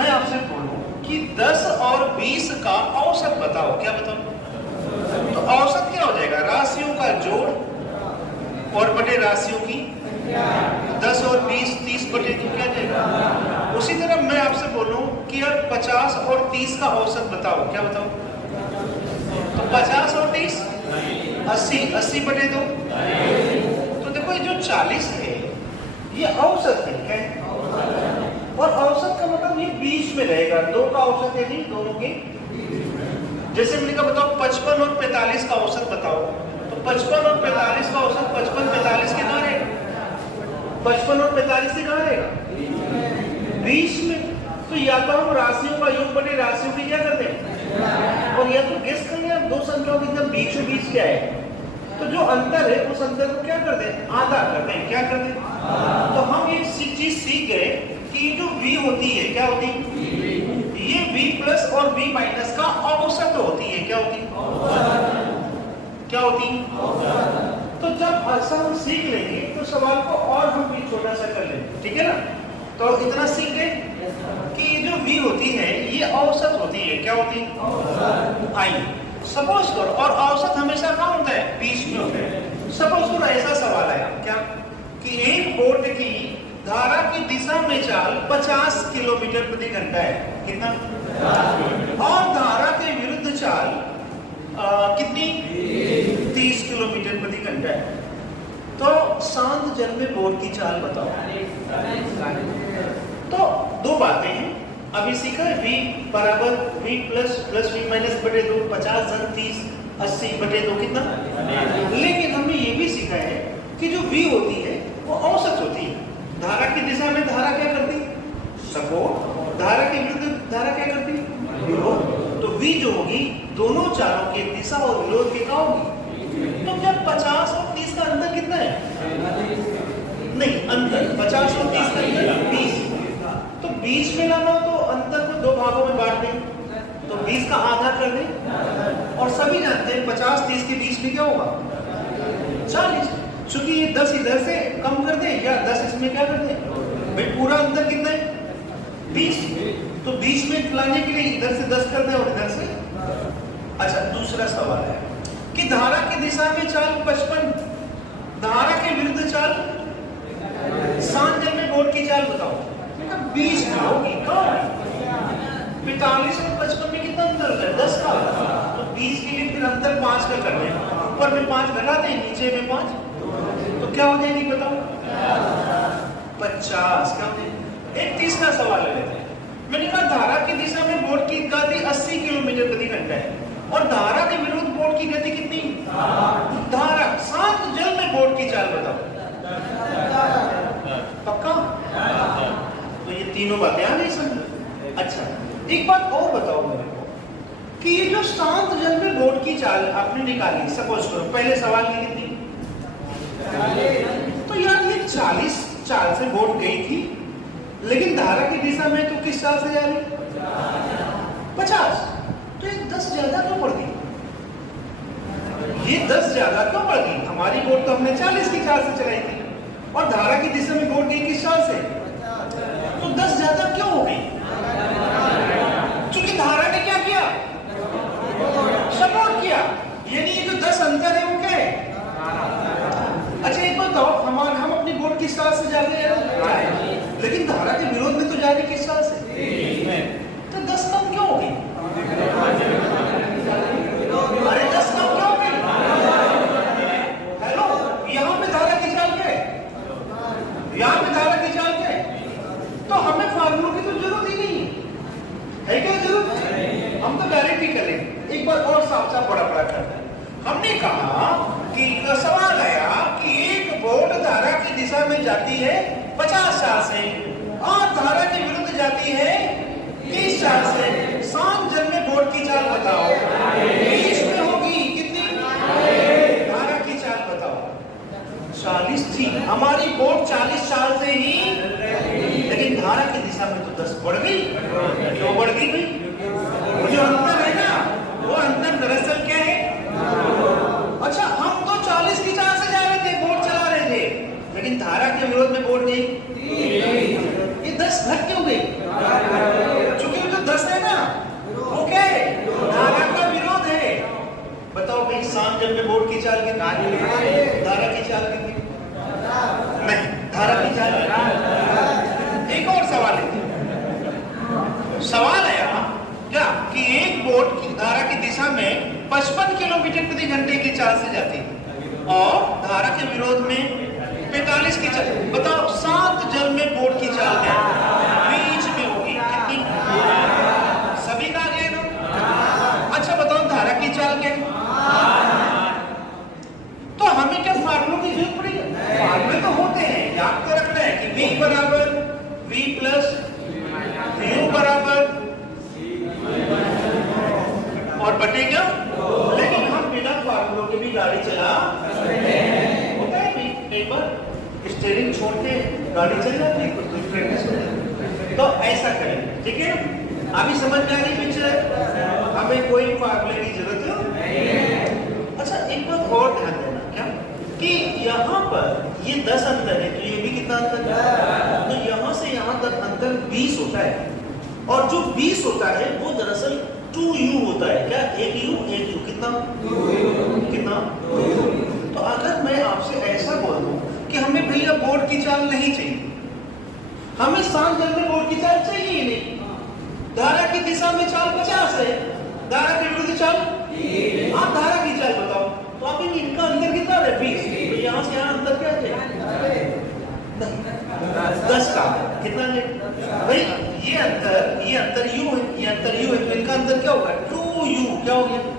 मैं आपसे बोलूं कि 10 और 20 का औसत बताओ, क्या बताओ? तो औसत क्या हो जाएगा? राशियों का जोड़ और बटे राशियों की 10 और 20 30 बटे 2 क्या जाएगा? उसी तरह मैं आपसे बोलूं कि यार 50 और 30 का औसत बताओ, क्या बताओ? तो 50 और 30 80 80 बटे 2। तो देखो ये जो 40 है ये औसत है, क्या है? और औसत का मतलब ये बीच में रहेगा, दो का औसत है नहीं, दोनों के। जैसे मैंने कहा बताओ 55 और 45 का औसत बताओ, तो 55 और 45 का औसत 55 45 के कहाँ रहेगा? 55 और 45 के कहाँ रहेगा? बीच में। तो या तो हम राशियों का योग बटे राशियों की क्या करते हैं, और या तो गेस कर लिया दो संख्याओं के एकदम बीचों बीच क्या है, तो जो अंतर है उस अंतर को क्या करते हैं? आधा करते हैं, क्या करते हैं? तो हम एक चीज सीख गए कि जो v होती है क्या होती है? ये v प्लस और v माइनस का औसत होती है, क्या होती है? क्या होती है? तो जब ऐसा हम सीख लेंगे तो सवाल को और हम भी छोटा सा कर लेंगे, ठीक है ना? तो इतना सीख गए कि जो v होती है ये औसत होती है, क्या होती है? आई सपोज करो, और औसत हमेशा कहाँ होता है? बीच में होता है। सपोज करो ऐसा सवाल आया क्या कि एक बोट की धारा की दिशा में चाल 50 किलोमीटर प्रति घंटा है, कितना? और धारा के विरुद्ध चाल कितनी? 30 किलोमीटर प्रति घंटा है। तो शांत जल में बोट की चाल बताओ। तो दो बातें हैं, अभी सीखा है v बराबर v प्लस v माइनस बटे 2, 50 धन 30 80 बटे 2 कितना? लेकिन हमने ये भी सीखा है कि जो v होती है वो औसत होती है। धारा की दिशा में धारा क्या करती? सपोर्ट। धारा के विरुद्ध धारा क्या करती? विरोध। तो v जो होगी दोनों चालों की दिशा और विरोध की क्या होगी? तो जब 50 और 30 का अंतर कितना है? नहीं, अंतर 50 और 30 का अंतर 20। तो बीच में लाना हो तो अंतर को दो भागों में बांट दें, तो 20 का आधा कर दें। और सभी जानते हैं 50 30 के बीच में क्या होगा? 40। चूंकि ये 10 इधर से कम कर दें या 10 इसमें क्या कर दें, भाई पूरा अंतर कितना है? 20। तो बीच में लाने के लिए इधर से 10 कर दें और इधर से। अच्छा, दूसरा सवाल है कि धारा की दिशा में चाल 55, धारा के विरुद्ध चाल, शांत जल में बोट की चाल बताओ। बीच में होगी, कौन? 45 और 55 में कितना अंतर है? 10 का। तो 20 के लिए फिर अंतर 5 का कर दें, ऊपर में 5 घटा दें, नीचे में 5, तो क्या हो जाएगी बताओ? 50। क्या हो जाएगी? एक तीसरा सवाल ले लेते हैं। मैंने कहा धारा की दिशा में बोट की गति 80 किलोमीटर प्रति घंटा है और धारा के विरुद्ध बोट की गति कितनी? धारा। शांत जल में बोट की चाल बताओ। पक्का? तो ये तीनों बातें आ गई समझ। अच्छा, एक बात और बताओ मेरे को कि ये जो शांत जल में बोट की चाल आपने निकाली, सपोज करो पहले सवाल की कितनी? तो यार ये 40 चाल से बोट गई थी, लेकिन धारा की दिशा में तो किस चाल से जा रही? 50। तो ये 10 ज्यादा क्यों पड़ गई? ये 10 ज्यादा क्यों पड़ गई? हमारी बोट तो हमने 40 की चाल से चलाई थी और धारा की दिशा में बोट गई किस चाल से? तो 10 ज्यादा क्यों हो गई? क्योंकि धारा ने क्या किया? सपोर्ट किया। यानी ये जो 10 अंतर है वो क्या है? अच्छा एक बात बताओ, हम अपनी बोट किस चाल से जा रहे हैं? लेकिन धारा के विरोध में तो जा रहे किस चाल से? तो 10 कम क्यों हो गई? अरे 10 कम क्यों हो गई? हेलो, यहाँ पे धारा की चाल क्या है? यहाँ पे धारा की चाल क्या है? तो हमें फार्मूलों की तो जरूरत ही नहीं है, क्या जरूरत? हम तो डायरेक्ट ही करें। एक बार और साफ साफ बड़ा बड़ा करते हैं। हमने कहा कि सवाल आया कि एक बोट धारा की दिशा में जाती है 50 चाल से और धारा के विरुद्ध जाती है 30 चाल से। शांत जल में बोट की चाल बताओ। बीच में होगी कितनी? धारा की चाल बताओ। 40 थी हमारी बोट 40 चाल से ही, लेकिन धारा की दिशा में तो 10 बढ़ गई। क्यों बढ़ गई भाई? वो जो अंतर है ना, वो अंतर दरअसल क्या है? अच्छा, हम तो 40 की चाल से जा रहे थे, बोट चला रहे थे, लेकिन धारा के विरोध में बोट गई। ये 10 घट क्यों गई? एक और सवाल है, सवाल आया क्या कि एक बोट की धारा की दिशा में 55 किलोमीटर प्रति घंटे की चाल से जाती है और धारा के विरोध में 45 की चाल। बताओ 7 जल में बोट की चाल क्या बीच में होगी कितनी? सभी का आगे ना। अच्छा बताओ धारा की चाल क्या? तो हमें क्या फार्मूलों की जरूरत पड़ेगी? फार्मूले तो होते हैं, याद तो रखना है कि v बराबर v प्लस u बराबर और बटे क्या, लेकिन हम बिना फार्मूलों के भी गाड़ी चला होता है। एक बार स्टीयरिंग छोड़ के गाड़ी चल जाती है तो ऐसा करें, ठीक है? अभी समझ में आ गई पिक्चर, हमें कोई फार्मूले की जरूरत नहीं। अच्छा एक बात और ध्यान देना क्या कि यहाँ पर ये 10 अंतर है तो ये भी कितना अंतर है? तो यहाँ से यहाँ तक अंतर 20 होता है और जो 20 होता है वो दरअसल 2u होता है। क्या? एक u कितना? कितना? तो अगर मैं आपसे ऐसा बोल दूं कि हमें भैया बोर्ड की चाल नहीं चाहिए, हमें 7 जल में बोर्ड की चाल चाहिए ही नहीं, धारा की दिशा में चाल 50 है, धारा के विरुद्ध चाल आप धारा की चाल बताओ, तो आप इनका अंतर कितना है? 20। तो यहाँ से यहाँ अंतर क्या है? 10 का कितना है भाई? ये अंतर u है, ये अंतर u है, तो इनका अंतर क्या होगा? 2u। क्या हो गया?